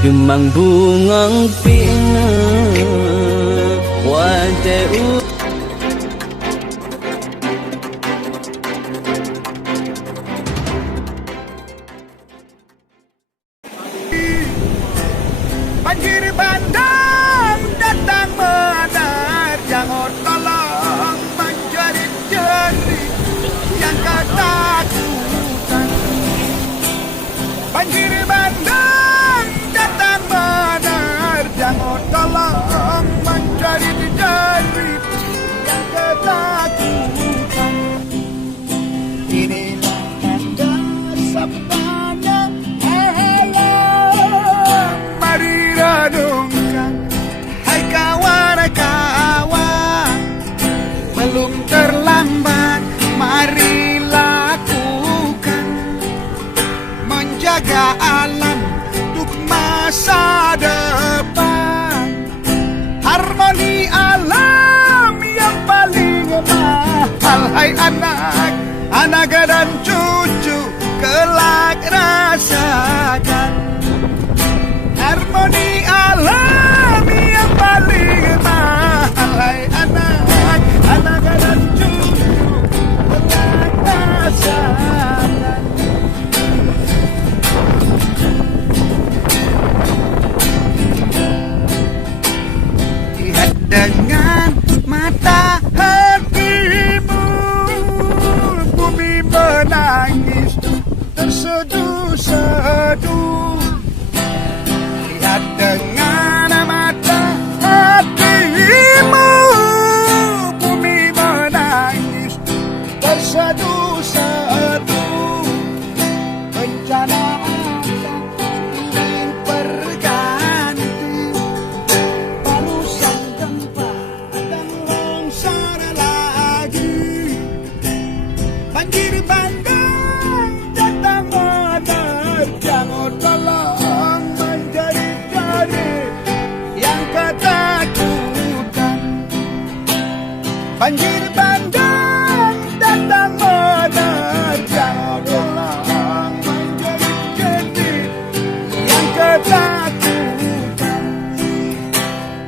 Kemang bungang pina Wada'u Banjir bandang datang menerjang tolong menjerit-jerit yang ketakutan. Banjir bandang datang menerjang tolong menjerit-jerit yang ketakutan. Inilah tanda sabdanya Allah. Mari renungkan, hai kawan-kawan, belum terlambat, mari lakukan, menjaga alam untuk masa depan. Harmoni alam yang paling mahal, hai anak dan cucu, kelak rasakan. Harmoni alam yang paling mahal, hai anak dan cucu, kelak rasakan. Lihat dengan mata hatimu, bumi menangis terseduh-seduh. Lihat dengan mata hatimu, bumi menangis terseduh-seduh. Bencana alam ingin berganti, palusan gempa dan longsor lagi. Banjir bandang datang menerjang tolong menjerit-jerit yang ketakutan. Banjir bandang datang menerjang tolong menjerit-jerit yang ketakutan.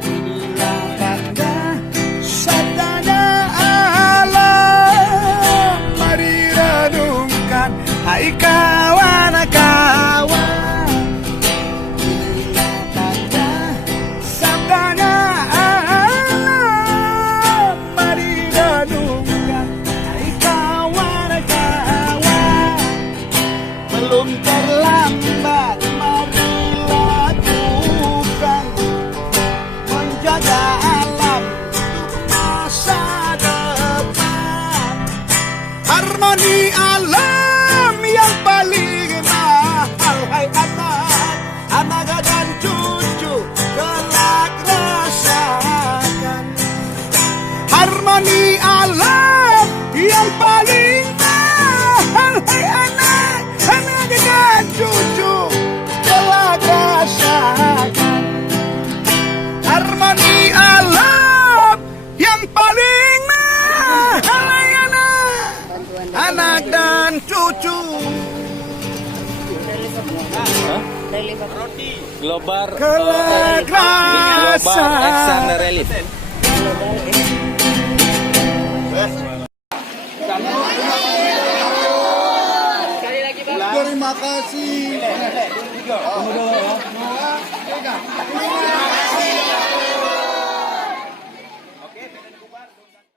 Inilah tanda sabdanya Allah. Mari renungkan, hai kawan-kawan, inilah tanda sabdanya Allah. Mari renungkan, hai kawan-kawan, belum terlambat, mari lakukan, menjaga alam untuk masa depan. Harmoni alam yang paling mahal, hai anak dan cucu, kelak rasakan. Harmoni alam yang paling mahal, hai anak dan cucu, kelak rasakan. Harmoni alam yang paling mahal, hai anak dan cucu. Global Kelak Global rasa. Alexander Relief. Terima kasih.